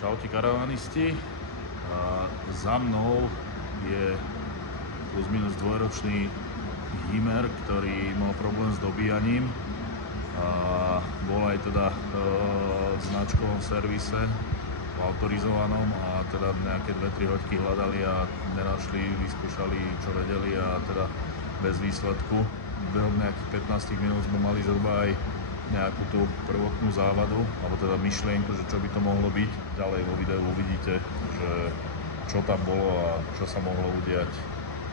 Čaute karavanisti. Za mnou je plus minus dvojročný Hymer, ktorý mal problém s dobíjaním. Bol aj teda v značkovom servise, v autorizovanom, a teda nejaké 2-3 hoďky hľadali a nenašli, vyskúšali čo vedeli a teda bez výsledku. Behom nejakých 15 minút sme mali zhruba aj nejakú tú prvotnú závadu, alebo teda myšlienku, že čo by to mohlo byť. Ďalej vo videu uvidíte, že čo tam bolo a čo sa mohlo udiať.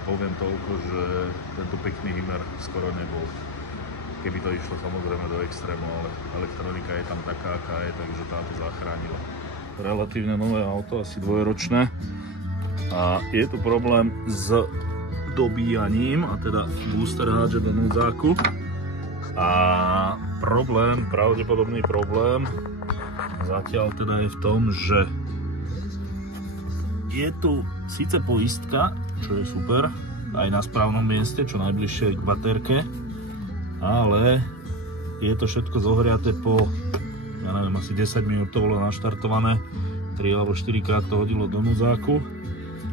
Poviem toľko, že tento pekný Hymer skoro nebol. Keby to išlo samozrejme do extrému, ale elektronika je tam taká, aká je, takže táto zachránila. Relatívne nové auto, asi dvojročné. A je tu problém s dobíjaním, a teda booster hádže do núdzáku. A pravdepodobný problém zatiaľ teda je v tom, že je tu síce poistka, čo je super, aj na správnom mieste, čo najbližšie k baterke, ale je to všetko zohriaté po, ja neviem, asi 10 minút to bolo naštartované, 3 alebo 4 krát to hodilo do núdzáku,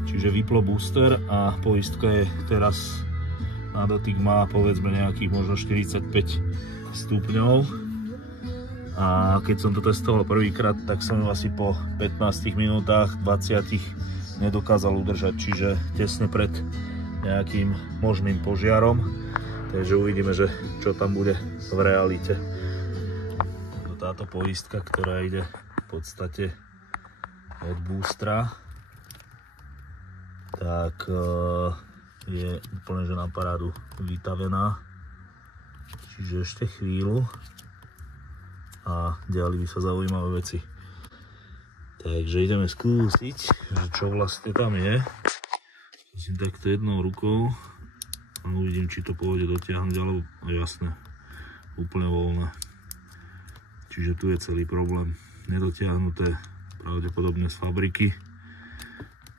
čiže vyplo booster a poistka je teraz na dotyk, má povedzme nejakých možno 45 stupňov. A keď som to testoval prvýkrát, tak som ju asi po 15 minútach, 20 nedokázal udržať, čiže tesne pred nejakým možným požiarom. Takže uvidíme, že čo tam bude v realite. Táto poistka, ktorá ide v podstate od boostera, tak je úplne že na parádu vytavená, čiže ešte chvíľu a diali by sa zaujímavé veci. Takže ideme skúsiť, že čo vlastne tam je. Skúsim takto jednou rukou a uvidím, či to pôjde dotiahnuť, alebo jasné, úplne voľné. Čiže tu je celý problém, nedotiahnuté pravdepodobne z fabriky.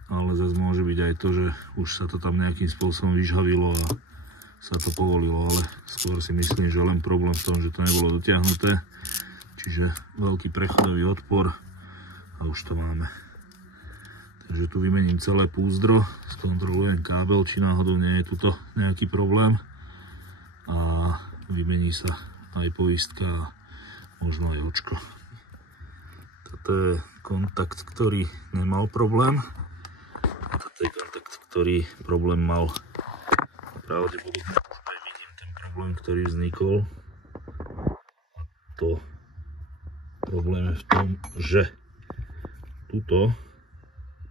Ale zase môže byť aj to, že už sa to tam nejakým spôsobom vyžhavilo a sa to povolilo, ale skôr si myslím, že len problém v tom, že to nebolo dotiahnuté. Čiže veľký prechodový odpor a už to máme. Takže tu vymením celé púzdro, skontrolujem kábel, či náhodou nie je tuto nejaký problém a vymení sa aj poistka a možno aj očko. Toto je kontakt, ktorý nemal problém. Toto je kontakt, ktorý problém mal. Pravdepodobne už aj vidím ten problém, ktorý vznikol. A to problém je v tom, že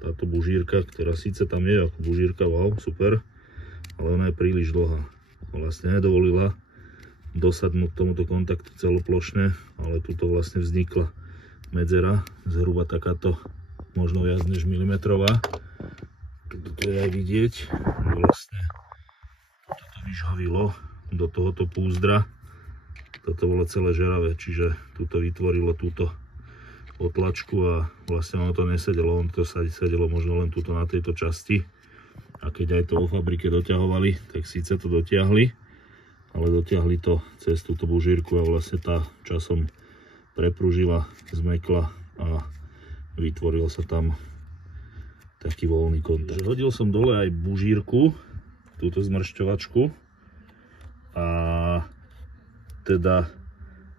táto bužírka, ktorá síce tam je ako bužírka, wow, super, ale ona je príliš dlhá. Vlastne nedovolila dosadnúť tomuto kontaktu celoplošne, ale tuto vlastne vznikla medzera, zhruba takáto, možno viac než milimetrová. Toto je aj vidieť, že vlastne toto vyžhavilo do tohoto púzdra. Toto bolo celé žeravé, čiže tuto vytvorilo túto otlačku a vlastne ono to nesedelo, ono to sedelo možno len tuto na tejto časti. A keď aj to vo fabrike doťahovali, tak síce to dotiahli, ale dotiahli to cez túto bužírku a vlastne tá časom prepružila, zmekla a vytvoril sa tam taký voľný kontakt. Hodil som dole aj bužírku, túto zmršťovačku, a teda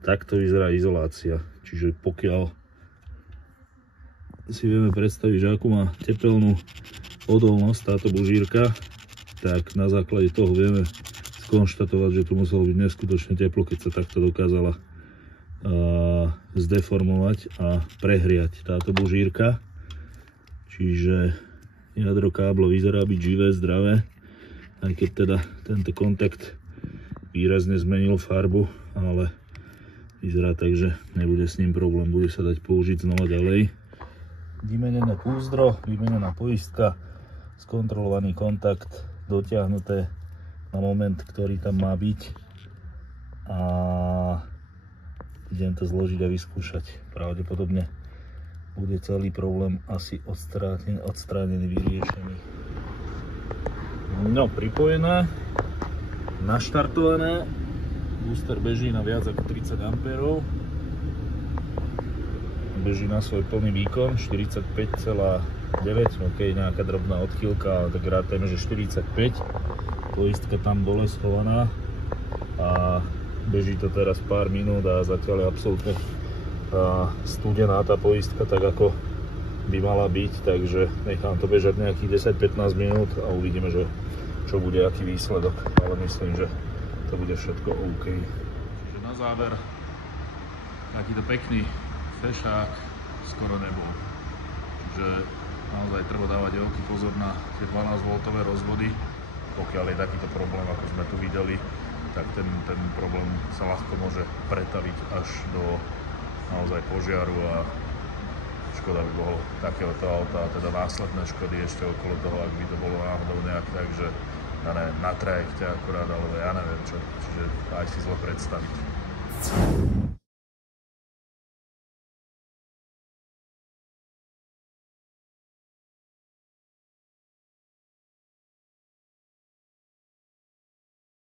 takto vyzerá izolácia. Čiže pokiaľ si vieme predstaviť, že akú má tepelnú odolnosť táto bužírka, tak na základe toho vieme skonštatovať, že tu muselo byť neskutočne teplo, keď sa takto dokázala zdeformovať a prehriať táto bužírka. Čiže jadro kábla vyzerá byť živé, zdravé, aj keď teda tento kontakt výrazne zmenil farbu, ale vyzerá tak, že nebude s ním problém, bude sa dať použiť znova ďalej. Vymenené púzdro, vymenená poistka, skontrolovaný kontakt, dotiahnuté na moment, ktorý tam má byť, a idem to zložiť a vyskúšať. Pravdepodobne bude celý problém asi odstránený, vyriešený. No, pripojené, naštartované, booster beží na viac ako 30 A. beží na svoj plný výkon, 45,9, ok, nejaká drobná odchýlka, tak rátajme, že 45. Poistka tam dole schovaná a beží to teraz pár minút a zatiaľ je absolútne studená tá poistka, tak ako by mala byť, takže nechám to bežať nejakých 10-15 minút a uvidíme, že čo bude, aký výsledok, ale myslím, že to bude všetko OK. Čiže na záver takýto pekný fešák skoro nebol. Čiže naozaj treba dávať veľký pozor na tie 12V rozvody. Pokiaľ je takýto problém, ako sme tu videli, tak ten problém sa ľahko môže pretaviť až do naozaj požiaru a škoda by bolo takéhoto auta a teda následné škody ešte okolo toho, ak by to bolo náhodou nejak tak, že na trajekte akurát, alebo ja neviem čo, čiže aj si zle predstaviť.